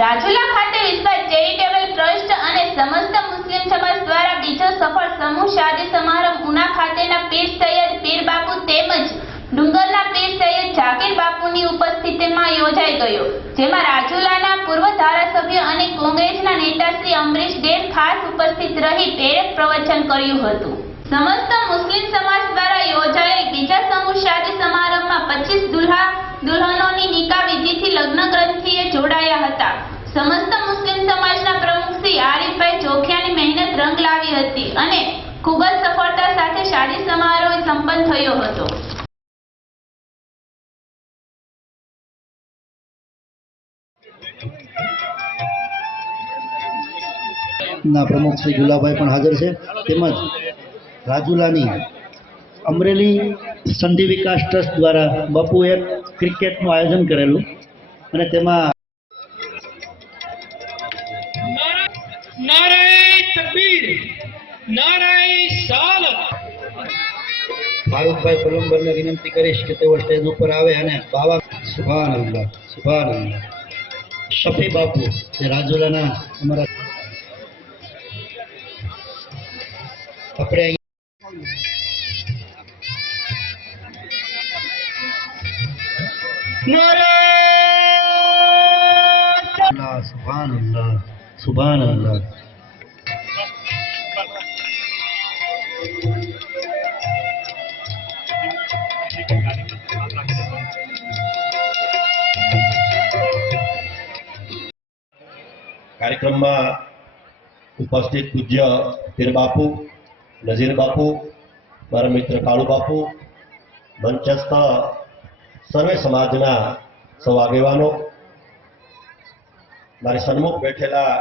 રાજુલા ખાતે વિશ્વ charitable trust અને સમસ્ત મુસ્લિમ સમાજ દ્વારા બીજો સફળ સમૂહ શાદી સમારંભ ઉના ખાતેના પીર સૈયદ પીર બાપુ તેમજ ડુંગરના પીર સૈયદ જાકીર બાપુની ઉપસ્થિતિમાં યોજાઈ ગયો, જેમાં રાજુલાના પૂર્વ ધારાસભ્ય અને કોંગ્રેસના નેતા શ્રી અમરીશ દેવ ખાસ ઉપસ્થિત રહી પ્રેરક પ્રવચન કર્યું હતું. સમસ્ત મુસ્લિમ સમાજ દ્વારા યોજાયેલ બીજા સમૂહ શાદી સમારંભમાં પચીસ દુલ્હા દુલ્હનોની નિકા વિધિથી લગ્ન હતા સમસ્ત મુસ્લિમ સમાજના પ્રમુખ શ્રી આરિફભાઈ જોખિયાની મહેનત રંગ લાવી હતી અને ખૂબ જ સફળતા સાથે શાદી સમારોહ સંપન્ન થયો હતો. ના, પ્રમુખ શ્રી ગુલાભાઈ પણ હાજર છે. તેમજ રાજુલાની અમરેલી સંધિ વિકાસ ટ્રસ્ટ દ્વારા બાપુએ ક્રિકેટનું આયોજન કરેલું અને તેમાં તકબીર. નારાય સાલત ફારૂકભાઈ પલંબરને વિનંતી કરીશ કે તેઓ સ્ટેજ ઉપર આવે અને બાવા સુભાન અલ્લાહ સુભાન અલ્લાહ શફી બાપુ જે રાજુલાના અમારા આપણે નારાય સુભાન અલ્લાહ સુભાન અલ્લાહ કાર્યક્રમમાં ઉપસ્થિત પૂજ્ય પીર બાપુ, નઝીર બાપુ, મારા મિત્ર કાળુ બાપુ, મંચસ્થ સર્વે સમાજના સૌ આગેવાનો મારી સન્મુખ બેઠેલા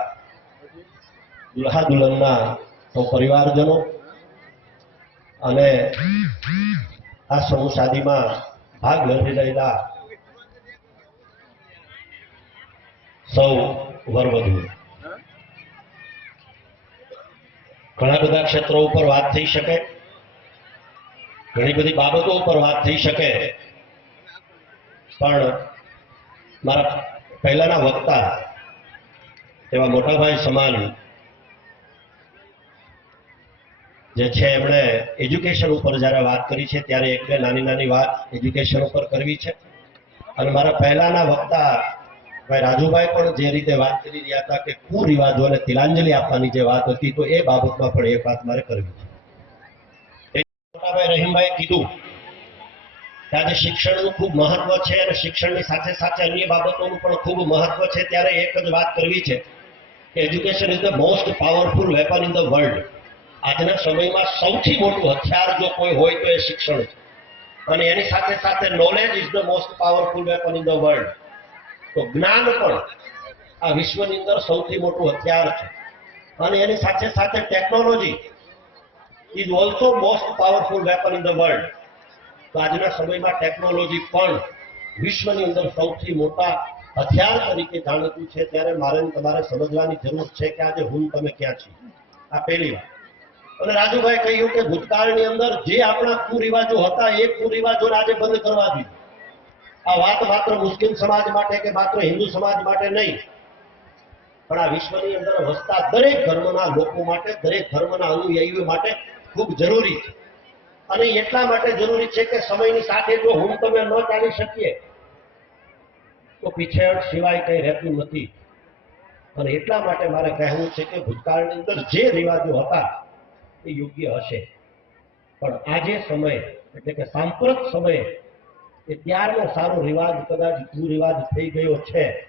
દુલ્હા દુલ્હનના સૌ પરિવારજનો અને આ સમૂહ શાદીમાં ભાગ લઈ રહેલા સૌ વરવધુ ઘણા બધા ક્ષેત્રો ઉપર વાત થઈ શકે. ઘણી બધી બાબતો ઉપર વાત થઈ શકે. પણ મારા પહેલાના વક્તા એવા મોટાભાઈ સમાન જે છે, એમણે એજ્યુકેશન ઉપર જ્યારે વાત કરી છે, ત્યારે એક નાની નાની વાત એજ્યુકેશન ઉપર કરવી છે. અને મારા પહેલાના વક્તા ભાઈ રાજુભાઈ પણ જે રીતે વાત કરી રહ્યા હતા કે કુરિવાજોને તિલાંજલિ આપવાની જે વાત હતી, તો એ બાબતમાં પણ એક વાત મારે કરવી રહીમભાઈએ કીધું આજે શિક્ષણનું ખૂબ મહત્વ છે અને શિક્ષણની સાથે સાથે અન્ય બાબતોનું પણ ખૂબ મહત્વ છે. ત્યારે એક જ વાત કરવી છે કે education is the most powerful weapon in the world આજના સમયમાં સૌથી મોટું હથિયાર જો કોઈ હોય તો એ શિક્ષણ છે. અને એની સાથે સાથે knowledge is the most powerful weapon in the world તો જ્ઞાન પણ આ વિશ્વની અંદર સૌથી મોટું હથિયાર છે. અને એની સાથે સાથે technology is also most powerful weapon in the world તો આજના સમયમાં ટેકનોલોજી પણ વિશ્વની અંદર સૌથી મોટા હથિયાર તરીકે જાણીતું છે. ત્યારે મારે તમારે સમજવાની જરૂર છે કે આજે હું તમે ક્યાં છીએ? આ પહેલી વાત. અને રાજુભાઈ કહ્યું કે ભૂતકાળની અંદર જે આપણા કુરિવાજો હતા એ કુરિવાજો આજે બંધ કરવા જોઈએ આ વાત માત્ર મુસ્લિમ સમાજ માટે કે માત્ર હિન્દુ સમાજ માટે નહીં, પણ આ વિશ્વની અંદર વસતા દરેક ધર્મના લોકો માટે, દરેક ધર્મના અનુયાયીઓ માટે ખૂબ જરૂરી છે. અને એટલા માટે જરૂરી છે કે સમયની સાથે જો હું તમે ન ચાલી શકીએ, તો પીછેહટ સિવાય કંઈ રહેતું નથી. અને એટલા માટે મારે કહેવું છે કે ભૂતકાળની અંદર જે રિવાજો હતા, એ યોગ્ય હશે. પણ આજે સમય, એટલે કે સાંપ્રત સમયે એ ત્યારનો સારો રિવાજ કદાચ કુરિવાજ થઈ ગયો છે.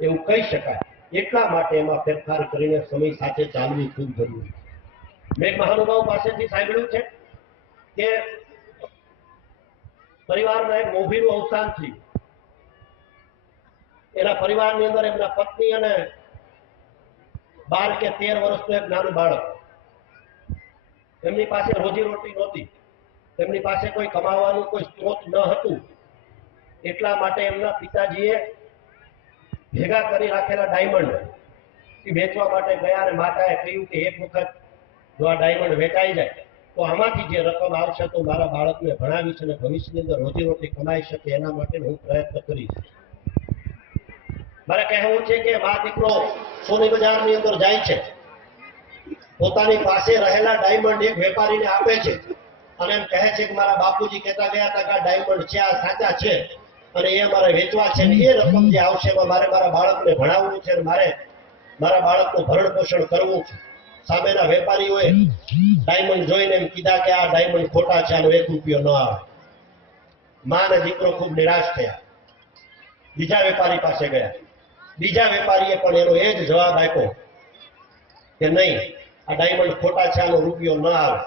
એવું કહી શકાય. એટલા માટે એમાં ફેરફાર કરીને સમય સાથે ચાલવું ખૂબ જરૂરી છે. મેં મહાનુભાવ પાસેથી સાંભળ્યું છે કે પરિવારમાં એક મોભીનું અવસાન થયું. એના પરિવારની અંદર એમના પત્ની અને બાર કે તેર વર્ષનું એક નાનું બાળક. એમની પાસે રોજી રોટી નહોતી. તેમની પાસે કોઈ કમાવાનું કોઈ સ્ત્રોત ન હતું. એટલા માટે એમના પિતાજીએ ભેગા કરી રાખેલા ડાયમંડ એ વેચવા માટે ગયા અને માતાએ કહ્યું કે એક વખત જો આ ડાયમંડ વેચાઈ જાય, તો આમાંથી જે રકમ આવશે તો મારા બાળકને ભણાવીશ અને ભવિષ્યની અંદર રોજીરોટી કમાઈ શકે એના માટે હું પ્રયત્ન કરીશ. મારે કહેવું છે કે મા દીકરો સોની બજારની અંદર જાય છે. પોતાની પાસે રહેલા ડાયમંડ એક વેપારીને આપે છે. અને એમ કહે છે કે મારા બાપુજી કહેતા ગયા હતા કે આ ડાયમંડ છે, આ સાચા છે. અને એ મારે વેચવા છે ને એ રકમ જે આવશે એમાં મારે મારા બાળકને ભણાવવું છે અને મારે મારા બાળકનું ભરણ પોષણ કરવું છે. સામેના વેપારીઓએ ડાયમંડ જોઈને એમ કીધા કે આ ડાયમંડ ખોટા છે, આનો એક રૂપિયો ન આવે. માને દીકરો ખૂબ નિરાશ થયા. બીજા વેપારી પાસે ગયા. બીજા વેપારીએ પણ એનો એ જ જવાબ આપ્યો કે નહીં, આ ડાયમંડ ખોટા છે, આનો રૂપિયો ન આવે.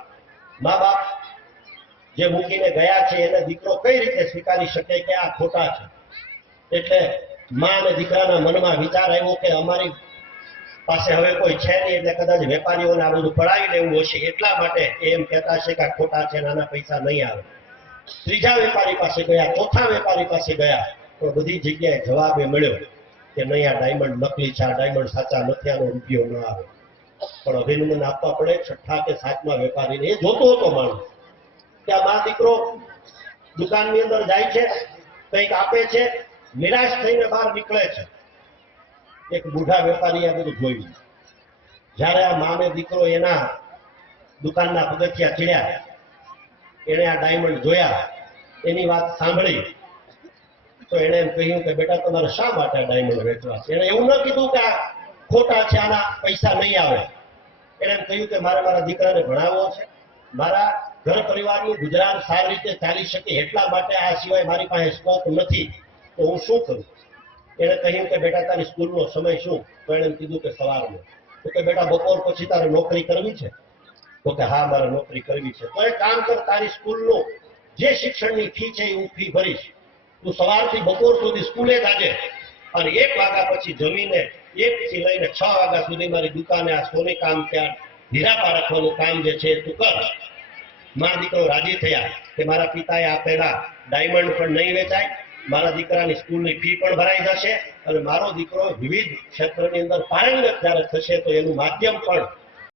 મા બાપ જે મૂકીને ગયા છે, એને દીકરો કઈ રીતે સ્વીકારી શકે કે આ ખોટા છે? એટલે મા અને દીકરાના મનમાં વિચાર આવ્યો કે અમારી પાસે હવે કોઈ છે નહીં, એટલે કદાચ વેપારીઓને આ બધું પડાવી લેવું હશે. એટલા માટે એમ કહેતા છે કે ખોટા છે નાના પૈસા નહીં આવે. ત્રીજા વેપારી પાસે ગયા, ચોથા વેપારી પાસે ગયા, તો બધી જગ્યાએ જવાબ એ મળ્યો કે નહીં, આ ડાયમંડ નકલી છે, આ ડાયમંડ સાચા નથી, આનો ઉપયોગ ન આવે. પણ અભિનંદન આપવા પડે, છઠ્ઠા કે સાતમા વેપારીને એ જોતો હતો માણસ. કે મા દીકરો દુકાનની અંદર જાય છે, કંઈક આપે છે, નિરાશ થઈને બહાર નીકળે છે. એક બુઢા વેપારી આ બધું જોયું. જ્યારે આ માને દીકરો એના દુકાનના પગથિયા ચડ્યા, એણે આ ડાયમંડ જોયા, એની વાત સાંભળી, તો એણે એમ કહ્યું કે બેટા તમારે શા માટે ડાયમંડ વેચવા છે? એણે એવું ન કીધું કે ખોટા છે, આના પૈસા નહીં આવે. એણે એમ કહ્યું કે મારે મારા દીકરાને ભણાવવો છે. મારા ઘર પરિવારનું ગુજરાન સારી રીતે ચાલી શકે એટલા માટે આ સિવાય મારી પાસે સ્કોપ નથી. તો હું શું કરું? એણે કહ્યું કે બેટા, તારી સ્કૂલનો સમય શું? તો એણે કીધું કે સવારનો. તો કે બેટા, બપોર પછી તારે નોકરી કરવી છે? તો કે હા, મારે નોકરી કરવી છે. તો એ કામ કર, તારી સ્કૂલનું જે શિક્ષણની ફી છે એ હું ફી ભરીશ. તું સવારથી બપોર સુધી સ્કૂલે જાજે અને એક વાગ્યા પછી જમીને એક થી લઈને છ વાગ્યા સુધી મારી દુકાને આ સોની કામ ત્યાં હીરાપા રાખવાનું કામ જે છે તું કર. મારા દીકરો રાજી થયા કે મારા પિતાએ આપેલા ડાયમંડ પણ નહીં વેચાય, મારા દીકરાની સ્કૂલની ફી પણ ભરાઈ જશે અને મારો દીકરો વિવિધ ક્ષેત્રની અંદર પારંગત જ્યારે થશે તો એનું માધ્યમ પણ